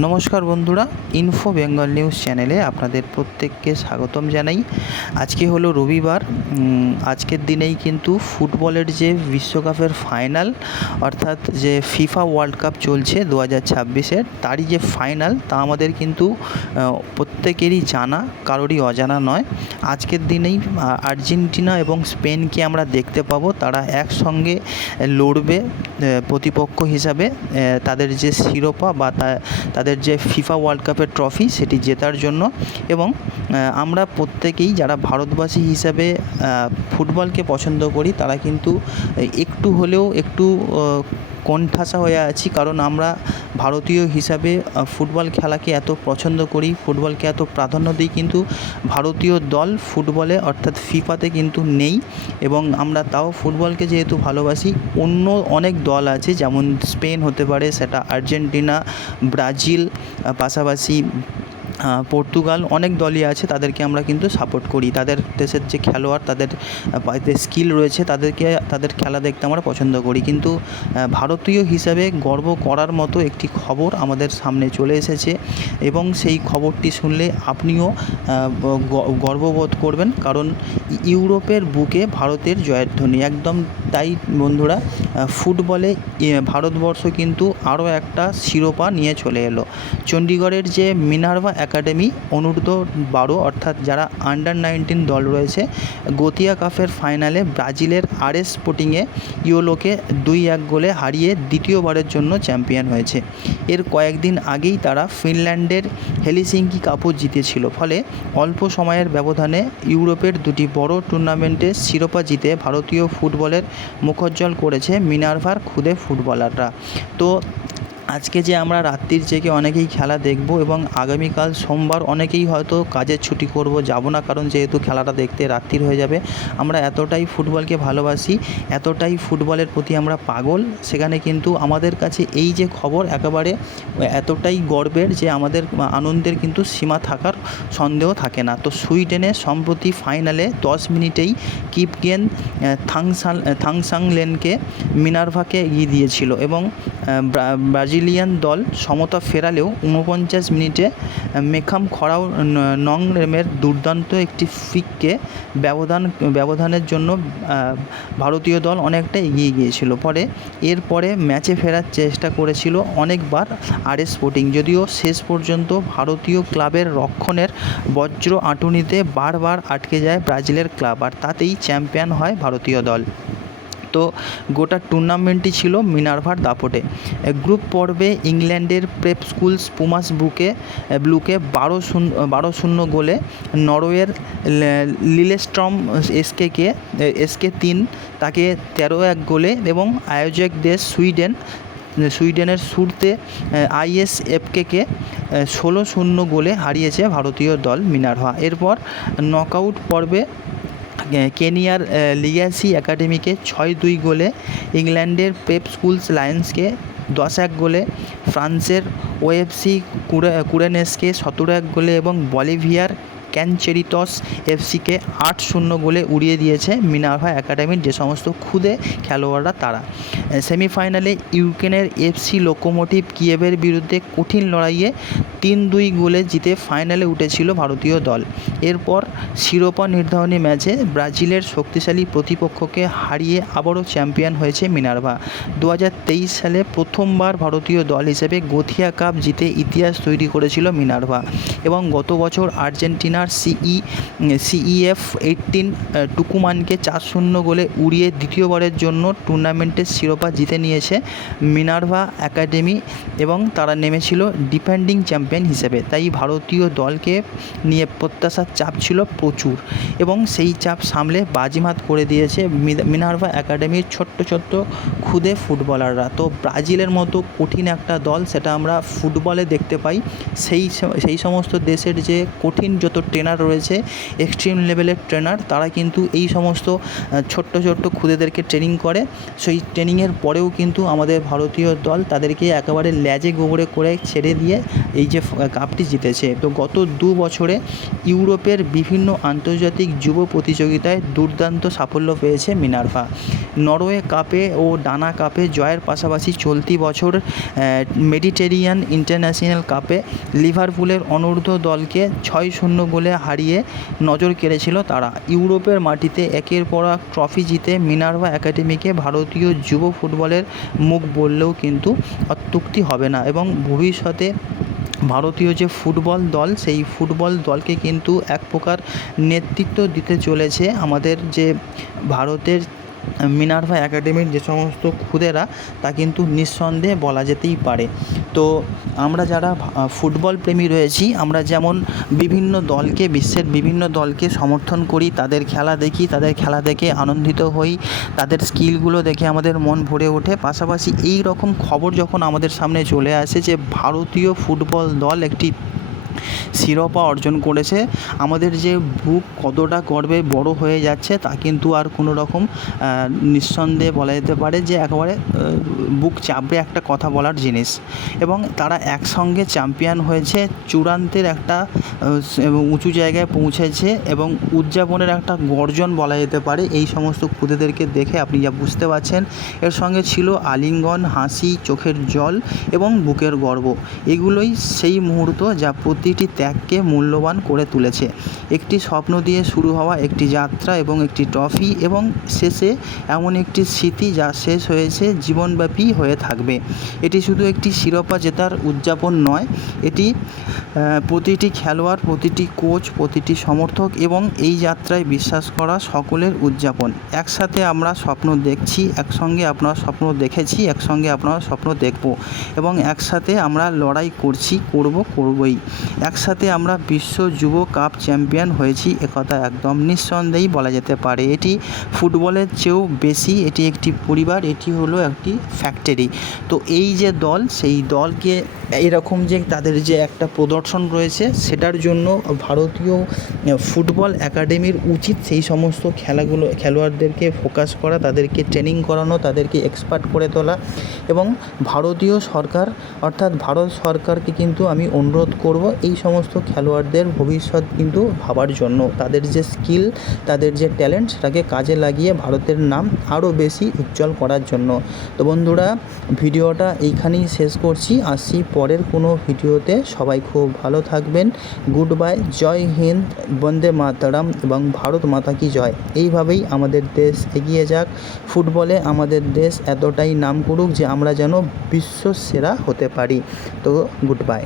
নমস্কার বন্ধুরা, info Bengal news চ্যানেলে আপনাদের প্রত্যেককে স্বাগতম জানাই। আজকে হলো রবিবার। আজকের দিনেই কিন্তু ফুটবলের যে বিশ্বকাপের ফাইনাল, অর্থাৎ যে ফিফা ওয়ার্ল্ড কাপ চলছে 2026-এর, তারই যে ফাইনাল তা আমাদের কিন্তু প্রত্যেকেরই জানা, কারোরই অজানা নয়। আজকের দিনেই আর্জেন্টিনা এবং স্পেনকে আমরা দেখতে পাবো, তারা একসঙ্গে লড়বে প্রতিপক্ষ হিসাবে তাদের যে শিরোপা বা তাদের যে ফিফা ওয়ার্ল্ড কাপের ট্রফি সেটি জেতার জন্য। এবং আমরা প্রত্যেকেই যারা ভারতবাসী হিসাবে ফুটবলকে পছন্দ করি, তারা কিন্তু একটু হলেও একটু কোণঠাসা হয়ে আছি, কারণ আমরা ভারতীয় হিসাবে ফুটবল খেলাকে এত পছন্দ করি, ফুটবলকে এত প্রাধান্য দিই, কিন্তু ভারতীয় দল ফুটবলে অর্থাৎ ফিফাতে কিন্তু নেই। এবং আমরা তাও ফুটবলকে যেহেতু ভালোবাসি, অন্য অনেক দল আছে, যেমন স্পেন হতে পারে, সেটা আর্জেন্টিনা, ব্রাজিল, পাশাপাশি পর্তুগাল, অনেক দলই আছে, তাদেরকে আমরা কিন্তু সাপোর্ট করি। তাদের দেশের যে খেলোয়াড়, তাদের স্কিল রয়েছে, তাদের খেলা দেখতে আমরা পছন্দ করি। কিন্তু ভারতীয় হিসাবে গর্ব করার মতো একটি খবর আমাদের সামনে চলে এসেছে, এবং সেই খবরটি শুনলে আপনিও গর্ববোধ করবেন, কারণ ইউরোপের বুকে ভারতের জয়ধ্বনি। একদম তাই বন্ধুরা, ফুটবলে ভারতবর্ষ কিন্তু আরও একটা শিরোপা নিয়ে চলে এলো। চণ্ডীগড়ের যে মিনার্ভা একাডেমি অনূর্ধ্ব-12, অর্থাৎ যারা আন্ডার-19 দল রয়েছে, গোতিয়া কাপের ফাইনালে ব্রাজিলের আরএস স্পোর্টিংয়ে ইওলোকে 2-1 গোলে হারিয়ে দ্বিতীয়বারের জন্য চ্যাম্পিয়ন হয়েছে। এর কয়েকদিন আগেই তারা ফিনল্যান্ডের হেলসিঙ্কি কাপও জিতেছিল। ফলে অল্প সময়ের ব্যবধানে ইউরোপের দুটি বড় টুর্নামেন্টের শিরোপা জিতে ভারতীয় ফুটবলের মুখোজ্জ্বল করেছে মিনার্ভার খুদে ফুটবলাররা। তো আজকে যে আমরা রাত্রির জেগে অনেকেই খেলা দেখব, এবং আগামীকাল সোমবার অনেকেই হয়তো কাজের ছুটি করব, যাব না, কারণ যেহেতু খেলাটা দেখতে রাত্রির হয়ে যাবে। আমরা এতটাই ফুটবলকে ভালোবাসি, এতটাই ফুটবলের প্রতি আমরা পাগল, সেখানে কিন্তু আমাদের কাছে এই যে খবর একেবারে এতটাই গর্বের যে আমাদের আনন্দের কিন্তু সীমা থাকার সন্দেহ থাকে না। তো সুইডেনে সম্প্রতি ফাইনালে 10 মিনিটেই কিপগেন থাংসাংলেনকে মিনার্ভাকে এগিয়ে দিয়েছিল, এবং ব্রাজিলিয়ান দল সমতা ফেরালেও 49 মিনিটে মেখাম খরাও নংরেমের দুর্দান্ত একটি ফ্রিকে ব্যবধানের জন্য ভারতীয় দল অনেকটা এগিয়ে গিয়েছিল। এরপরে ম্যাচে ফেরার চেষ্টা করেছিল অনেকবার আরএস স্পোর্টিং, যদিও শেষ পর্যন্ত ভারতীয় ক্লাবের রক্ষণের বজ্র আঁটুনিতে বারবার আটকে যায় ব্রাজিলের ক্লাব, আর তাতেই চ্যাম্পিয়ন হয় ভারতীয় দল। তো গোটা টুর্নামেন্টই ছিল মিনার্ভার দাপটে। গ্রুপ পর্বে ইংল্যান্ডের প্রেপ স্কুলস পুমাস ব্লুকে 12-0 গোলে, নরওয়ের লিলেস্ট্রম এসকে 3 তাকে 13-1 গোলে, এবং আয়োজক দেশ সুইডেনের শুরুতে আইএসএফকে 16-0 গোলে হারিয়েছে ভারতীয় দল মিনার্ভা। এরপর নকআউট পর্বে কেনিয়ার লিগ্যাসি একাডেমিকে 6-2 গোলে, ইংল্যান্ডের প্রেপ স্কুলস লায়ন্সকে 10-1 গোলে, ফ্রান্সের ওএফসি কুরেনেসকে 17-1 গোলে, এবং বলিভিয়ার ক্যানচেরিতস এফসিকে 8-0 গোলে উড়িয়ে দিয়েছে মিনার্ভা একাডেমির যে সমস্ত খুদে খেলোয়াড়রা তারা। সেমিফাইনালে ইউক্রেনের এফসি লোকোমোটিভ কিয়েভের বিরুদ্ধে কঠিন লড়াইয়ে 3-2 গোলে জিতে ফাইনালে উঠেছিল ভারতীয় দল। এরপর শিরোপা নির্ধারণী ম্যাচে ব্রাজিলের শক্তিশালী প্রতিপক্ষকে হারিয়ে আবারও চ্যাম্পিয়ন হয়েছে মিনার্ভা। 2023 সালে প্রথমবার ভারতীয় দল হিসেবে গোথিয়া কাপ জিতে ইতিহাস তৈরি করেছিল মিনার্ভা, এবং গত বছর আর্জেন্টিনার সিইএফ 18 টুকুমানকে 4-0 গোলে উড়িয়ে দ্বিতীয়বারের জন্য টুর্নামেন্টের শিরোপা জিতে নিয়েছে মিনার্ভা একাডেমি, এবং তারা নেমেছিল ডিফেন্ডিং চ্যাম্পিয়ন হিসেবে। তাই ভারতীয় দলকে নিয়ে প্রত্যাশার চাপ ছিল প্রচুর, এবং সেই চাপ সামলে বাজিমাত করে দিয়েছে মিনার্ভা একাডেমির ছোট্ট খুদে ফুটবলাররা। তো ব্রাজিলের মতো কঠিন একটা দল, সেটা আমরা ফুটবলে দেখতে পাই। সেই সমস্ত দেশের যে কঠিন যত ট্রেনার রয়েছে, এক্সট্রিম লেভেলের ট্রেনার, তারা কিন্তু এই সমস্ত ছোট্ট ছোট্ট খুদেদেরকে ট্রেনিং করে। সেই ট্রেনিংয়ের পরেও কিন্তু আমাদের ভারতীয় দল তাদেরকে একেবারে ল্যাজে গোবরে করে ছেড়ে দিয়ে এই যে কাপটি জিতেছে। তো গত 2 বছরে ইউরোপের বিভিন্ন আন্তর্জাতিক যুব প্রতিযোগিতায় দুর্দান্ত সাফল্য পেয়েছে মিনার্ভা। নরওয়ে কাপে ও ডানা কাপে জয়ের পাশাপাশি চলতি বছর মেডিটেরিয়ান ইন্টারন্যাশনাল কাপে লিভারপুলের অনূর্ধ্ব দলকে 6-0 গোলে হারিয়ে নজর কেড়েছিল তারা। ইউরোপের মাটিতে একের পর এক ট্রফি জিতে মিনার্ভা একাডেমিকে ভারতীয় যুব ফুটবলের মুখ বললেও কিন্তু অত্যুক্তি হবে না, এবং ভবিষ্যতে ভারতীয় যে ফুটবল দল, সেই ফুটবল দলকে কিন্তু এক প্রকার নেতৃত্ব দিতে চলেছে আমাদের যে ভারতের মিনার্ভা একাডেমির যে সমস্ত খুদেরা, তা কিন্তু নিঃসন্দেহে বলা যেতেই পারে। তো আমরা যারা ফুটবল প্রেমী রয়েছি, আমরা যেমন বিভিন্ন দলকে, বিশ্বের বিভিন্ন দলকে সমর্থন করি, তাদের খেলা দেখি, তাদের খেলা দেখে আনন্দিত হই, তাদের স্কিলগুলো দেখে আমাদের মন ভরে ওঠে। পাশাপাশি এই রকম খবর যখন আমাদের সামনে চলে আসে যে ভারতীয় ফুটবল দল একটি শিরোপা অর্জন করেছে, আমাদের যে বুক কতটা গর্বে বড় হয়ে যাচ্ছে তা কিন্তু আর কোনো রকম নিঃসন্দেহে বলা যেতে পারে যে একেবারে বুক চাপড়ে একটা কথা বলার জিনিস। এবং তারা একসঙ্গে চ্যাম্পিয়ন হয়েছে, চূড়ান্তের একটা উঁচু জায়গায় পৌঁছেছে, এবং উদযাপনের একটা গর্জন বলা যেতে পারে এই সমস্ত খুদেদেরকে দেখে। আপনি যা বুঝতে পারছেন, এর সঙ্গে ছিল আলিঙ্গন, হাসি, চোখের জল এবং বুকের গর্ব। এগুলোই সেই মুহূর্ত যা প্রতিটি ত্যাগকে মূল্যবান করে তুলেছে। একটি স্বপ্ন দিয়ে শুরু হওয়া একটি যাত্রা এবং একটি ট্রফি, এবং শেষে এমন একটি স্মৃতি যা শেষ হয়েছে জীবনব্যাপী হয়ে থাকবে। এটি শুধু একটি শিরোপা জেতার উদযাপন নয়, এটি প্রতিটি খেলোয়াড়, প্রতিটি কোচ, প্রতিটি সমর্থক এবং এই যাত্রায় বিশ্বাস করা সকলের উদযাপন। একসাথে আমরা স্বপ্ন দেখছি, একসঙ্গে আপনারা স্বপ্ন দেখেছি, একসঙ্গে আপনারা স্বপ্ন দেখব, এবং একসাথে আমরা লড়াই করছি, করবই। একসাথে আমরা বিশ্ব যুব কাপ চ্যাম্পিয়ন হয়েছি, একথা একদম নিঃসন্দেহেই বলা যেতে পারে। এটি ফুটবলের চেয়েও বেশি, এটি একটি পরিবার, এটি হলো একটি ফ্যাক্টরি। তো এই যে দল, সেই দলকে এরকম যে তাদের যে একটা প্রদর্শন রয়েছে, সেটার জন্য ভারতীয় ফুটবল একাডেমির উচিত সেই সমস্ত খেলোয়াড়দেরকে ফোকাস করা, তাদেরকে ট্রেনিং করানো, তাদেরকে এক্সপার্ট করে তোলা। এবং ভারতীয় সরকার অর্থাৎ ভারত সরকারকে কিন্তু আমি অনুরোধ করব এই সমস্ত খেলোয়াড়দের ভবিষ্যৎ কিন্তু ভাবার জন্য, তাদের যে স্কিল, তাদের যে ট্যালেন্ট, সেটাকে কাজে লাগিয়ে ভারতের নাম আরও বেশি উজ্জ্বল করার জন্য। তো বন্ধুরা, ভিডিওটা এইখানেই শেষ করছি, আসছি পরের কোনো ভিডিওতে। সবাই খুব ভালো থাকবেন। গুড বাই, জয় হিন্দ, বন্দে মাতরম এবং ভারত মাতা কি জয়। এইভাবেই আমাদের দেশ এগিয়ে যাক, ফুটবলে আমাদের দেশ এতটাই নাম করুক যে আমরা যেন বিশ্ব সেরা হতে পারি। তো গুড বাই।